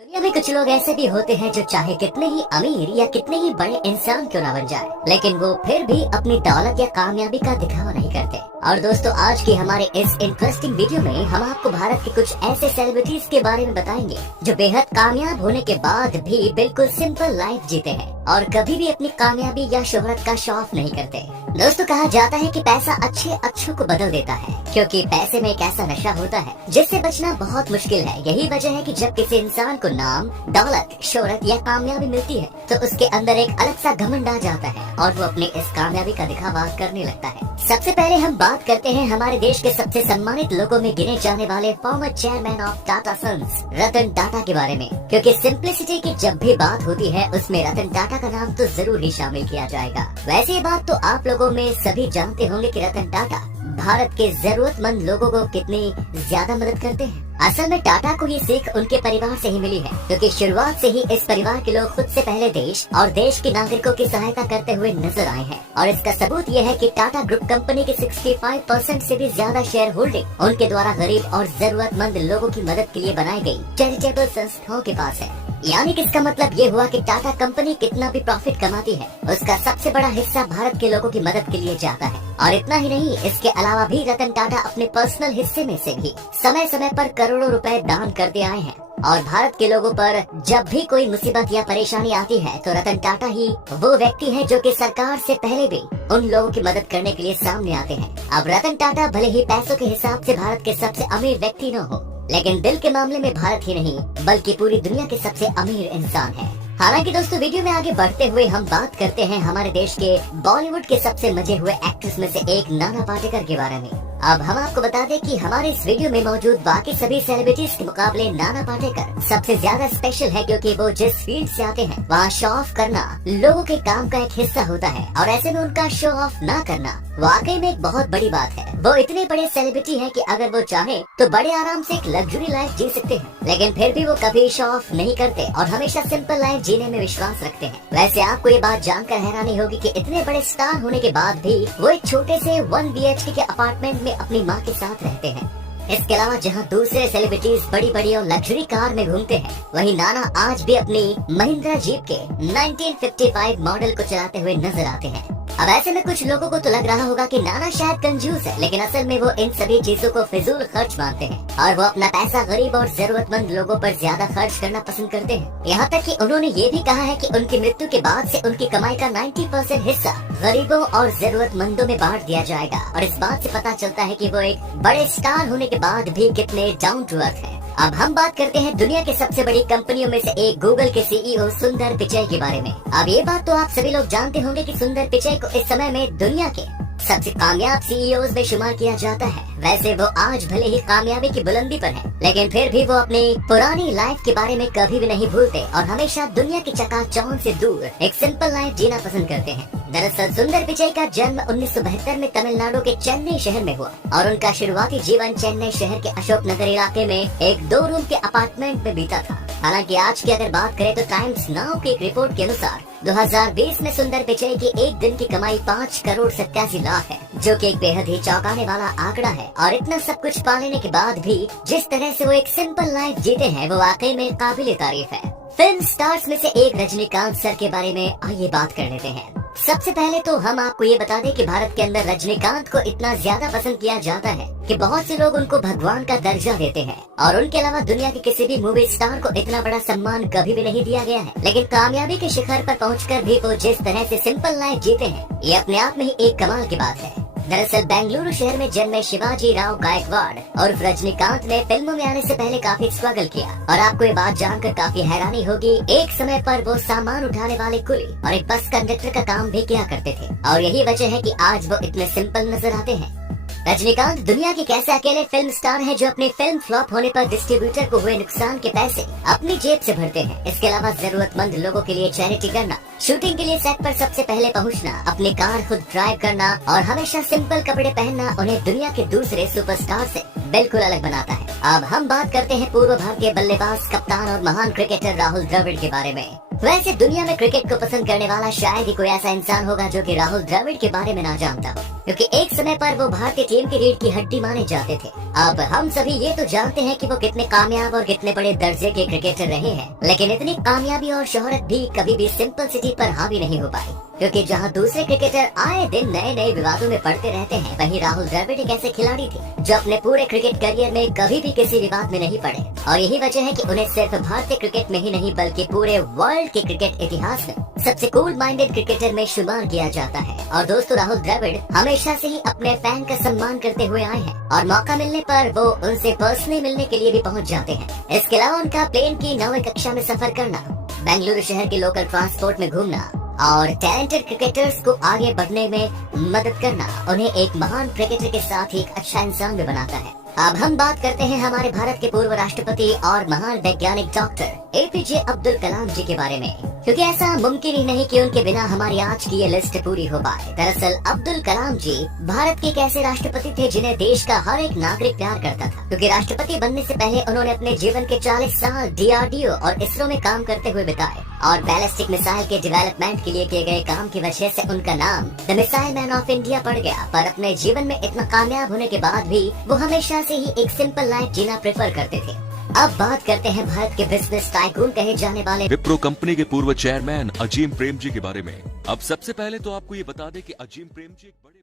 दुनिया में कुछ लोग ऐसे भी होते हैं जो चाहे कितने ही अमीर या कितने ही बड़े इंसान क्यों ना बन जाए, लेकिन वो फिर भी अपनी दौलत या कामयाबी का दिखावा नहीं करते। और दोस्तों, आज की हमारे इस इंटरेस्टिंग वीडियो में हम आपको भारत के कुछ ऐसे सेलिब्रिटीज के बारे में बताएंगे जो बेहद कामयाब होने के बाद भी बिल्कुल सिंपल लाइफ जीते हैं और कभी भी अपनी कामयाबी या शोहरत का शो ऑफ नहीं करते। दोस्तों, कहा जाता है कि पैसा अच्छों को बदल देता है, क्योंकि पैसे में एक ऐसा नशा होता है जिससे बचना बहुत मुश्किल है। यही वजह है कि जब किसी इंसान को नाम, दौलत, शोहरत या कामयाबी मिलती है तो उसके अंदर एक अलग सा घमंड आ जाता है और वो अपने इस कामयाबी का दिखावा करने लगता है। सबसे पहले हम बात करते हैं हमारे देश के सबसे सम्मानित लोगों में गिने जाने वाले former chairman of Tata sons Ratan Tata के बारे में, क्योंकि सिंप्लिसिटी की जब भी बात होती है उसमें रतन टाटा का नाम तो जरूर ही शामिल किया जाएगा। वैसे ये बात तो आप लोगों में सभी जानते होंगे कि रतन टाटा भारत के जरूरतमंद लोगों को कितनी ज्यादा मदद करते हैं। असल में टाटा को ये सीख उनके परिवार से ही मिली है, क्योंकि शुरुआत से ही इस परिवार के लोग खुद से पहले देश और देश के नागरिकों की सहायता करते हुए नजर आए हैं। और इसका सबूत ये है कि टाटा ग्रुप कंपनी के 65% से भी ज्यादा शेयर होल्डिंग उनके द्वारा गरीब और जरूरतमंद लोगों की मदद के लिए बनाई गई चैरिटेबल संस्थाओं के पास है। यानी कि इसका मतलब ये हुआ कि टाटा कंपनी कितना भी प्रॉफिट कमाती है उसका सबसे बड़ा हिस्सा भारत के लोगों की मदद के लिए जाता है। और इतना ही नहीं, इसके अलावा भी रतन टाटा अपने पर्सनल हिस्से में से भी समय समय पर करोड़ों रुपए दान करते आए हैं। और भारत के लोगों पर जब भी कोई मुसीबत या परेशानी आती है तो रतन टाटा ही वो व्यक्ति है जो कि सरकार से पहले भी उन लोगों की मदद करने के लिए सामने आते हैं। अब रतन टाटा भले ही पैसों के हिसाब से भारत के सबसे अमीर व्यक्ति न हो, लेकिन दिल के मामले में भारत ही नहीं बल्कि पूरी दुनिया के सबसे अमीर इंसान है। हालांकि दोस्तों, वीडियो में आगे बढ़ते हुए हम बात करते हैं हमारे देश के बॉलीवुड के सबसे मजे हुए एक्ट्रेस में से एक नाना पाटेकर के बारे में। अब हम आपको बता दें कि हमारे इस वीडियो में मौजूद बाकी सभी सेलिब्रिटीज के मुकाबले नाना पाटेकर सबसे ज्यादा स्पेशल है, क्योंकि वो जिस फील्ड से आते हैं वहाँ शो ऑफ करना लोगों के काम का एक हिस्सा होता है और ऐसे में उनका शो ऑफ ना करना वाकई में एक बहुत बड़ी बात है। वो इतने बड़े सेलिब्रिटी हैं कि अगर वो चाहे तो बड़े आराम से एक लग्जरी लाइफ जी सकते हैं, लेकिन फिर भी वो कभी शो ऑफ नहीं करते और हमेशा सिंपल लाइफ जीने में विश्वास रखते हैं। वैसे आपको ये बात जानकर हैरानी होगी कि इतने बड़े स्टार होने के बाद भी वो एक छोटे से 1 BHK के अपार्टमेंट में अपनी माँ के साथ रहते हैं। इसके अलावा जहाँ दूसरे सेलिब्रिटीज बड़ी बड़ी और लग्जरी कार में घूमते हैं, वहीं नाना आज भी अपनी महिंद्रा जीप के 1955 मॉडल को चलाते हुए नजर आते हैं। अब ऐसे में कुछ लोगों को तो लग रहा होगा कि नाना शायद कंजूस है, लेकिन असल में वो इन सभी चीजों को फिजूल खर्च मानते हैं और वो अपना पैसा गरीब और जरूरतमंद लोगों पर ज्यादा खर्च करना पसंद करते हैं। यहाँ तक कि उन्होंने ये भी कहा है कि उनकी मृत्यु के बाद से उनकी कमाई का 90% हिस्सा गरीबों और जरूरतमंदों में बांट दिया जाएगा। और इस बात से पता चलता है कि वो एक बड़े स्टार होने के बाद भी कितने डाउन टू अर्थ है। अब हम बात करते हैं दुनिया के सबसे बड़ी कंपनियों में से एक गूगल के CEO सुंदर पिचई के बारे में। अब ये बात तो आप सभी लोग जानते होंगे कि सुंदर पिचई को इस समय में दुनिया के सबसे कामयाब CEOs में शुमार किया जाता है। वैसे वो आज भले ही कामयाबी की बुलंदी पर है, लेकिन फिर भी वो अपनी पुरानी लाइफ के बारे में कभी भी नहीं भूलते और हमेशा दुनिया की चकाचौंध से दूर एक सिंपल लाइफ जीना पसंद करते हैं। दरअसल सुंदर पिचई का जन्म 1972 में तमिलनाडु के चेन्नई शहर में हुआ और उनका शुरुआती जीवन चेन्नई शहर के अशोक नगर इलाके में एक 2 रूम के अपार्टमेंट में बीता था। हालांकि आज की अगर बात करें तो टाइम्स नाउ की एक रिपोर्ट के अनुसार 2020 में सुंदर पिचई की एक दिन की कमाई 5 करोड़ 87 लाख है, जो कि एक बेहद ही चौंकाने वाला आंकड़ा है। और इतना सब कुछ पा लेने के बाद भी जिस तरह से वो एक सिंपल लाइफ जीते हैं वो वाकई में काबिले तारीफ है। फिल्म स्टार्स में से एक रजनीकांत सर के बारे में आइए बात कर लेते हैं। सबसे पहले तो हम आपको ये बता दें कि भारत के अंदर रजनीकांत को इतना ज्यादा पसंद किया जाता है कि बहुत से लोग उनको भगवान का दर्जा देते हैं और उनके अलावा दुनिया के किसी भी मूवी स्टार को इतना बड़ा सम्मान कभी भी नहीं दिया गया है। लेकिन कामयाबी के शिखर पर पहुंचकर भी वो जिस तरह से सिंपल लाइफ जीते हैं, ये अपने आप में ही एक कमाल की बात है। दरअसल बेंगलुरु शहर में जन्मे शिवाजी राव गायकवाड़ और रजनीकांत ने फिल्मों में आने से पहले काफी स्ट्रगल किया और आपको ये बात जानकर काफी हैरानी होगी, एक समय पर वो सामान उठाने वाले कुली और एक बस कंडक्टर का काम भी किया करते थे और यही वजह है कि आज वो इतने सिंपल नजर आते हैं। रजनीकांत दुनिया के कैसे अकेले फिल्म स्टार हैं जो अपने फिल्म फ्लॉप होने पर डिस्ट्रीब्यूटर को हुए नुकसान के पैसे अपनी जेब से भरते हैं। इसके अलावा जरूरतमंद लोगों के लिए चैरिटी करना, शूटिंग के लिए सेट पर सबसे पहले पहुंचना, अपनी कार खुद ड्राइव करना और हमेशा सिंपल कपड़े पहनना उन्हें दुनिया के दूसरे सुपरस्टार से बिल्कुल अलग बनाता है। अब हम बात करते हैं पूर्व भारतीय बल्लेबाज, कप्तान और महान क्रिकेटर राहुल द्रविड़ के बारे में। वैसे दुनिया में क्रिकेट को पसंद करने वाला शायद ही कोई ऐसा इंसान होगा जो कि राहुल द्रविड़ के बारे में ना जानता हो, क्योंकि एक समय पर वो भारतीय टीम की रीढ़ की हड्डी माने जाते थे। अब हम सभी ये तो जानते हैं कि वो कितने कामयाब और कितने बड़े दर्जे के क्रिकेटर रहे हैं, लेकिन इतनी कामयाबी और शोहरत भी कभी भी सिंपल सिटी पर हावी नहीं हो पाई, क्योंकि जहां दूसरे क्रिकेटर आए दिन नए नए विवादों में पड़ते रहते हैं, वहीं राहुल द्रविड़ एक ऐसे खिलाड़ी थे जो अपने पूरे क्रिकेट करियर में कभी भी किसी विवाद में नहीं पड़े। और यही वजह है कि उन्हें सिर्फ भारतीय क्रिकेट में ही नहीं बल्कि पूरे वर्ल्ड के क्रिकेट इतिहास में सबसे कूल माइंडेड क्रिकेटर में शुमार किया जाता है। और दोस्तों, राहुल द्रविड़ हमेशा से ही अपने फैन का सम्मान करते हुए आए हैं और मौका मिलने पर वो उनसे पर्सनली मिलने के लिए भी पहुंच जाते हैं। इसके अलावा उनका प्लेन की 9वीं कक्षा में सफर करना, बेंगलुरु शहर के लोकल ट्रांसपोर्ट में घूमना और टैलेंटेड क्रिकेटर्स को आगे बढ़ने में मदद करना उन्हें एक महान क्रिकेटर के साथ ही एक अच्छा इंसान भी बनाता है। अब हम बात करते हैं हमारे भारत के पूर्व राष्ट्रपति और महान वैज्ञानिक डॉक्टर एपीजे अब्दुल कलाम जी के बारे में, क्योंकि ऐसा मुमकिन ही नहीं कि उनके बिना हमारी आज की ये लिस्ट पूरी हो पाए। दरअसल अब्दुल कलाम जी भारत के एक ऐसे राष्ट्रपति थे जिन्हें देश का हर एक नागरिक प्यार करता था, क्योंकि राष्ट्रपति बनने से पहले उन्होंने अपने जीवन के 40 साल DRDO और इसरो में काम करते हुए बिताए और बैलिस्टिक मिसाइल के डेवलपमेंट के लिए किए गए काम की वजह से उनका नाम the missile man of India पड़ गया। पर अपने जीवन में इतना कामयाब होने के बाद भी वो हमेशा से ही एक सिंपल लाइफ जीना प्रेफर करते थे। अब बात करते हैं भारत के बिजनेस टाइकून कहे जाने वाले विप्रो कंपनी के पूर्व चेयरमैन अजीम प्रेम जी के बारे में। अब सबसे पहले तो आपको ये बता दें कि अजीम प्रेम जी एक बड़े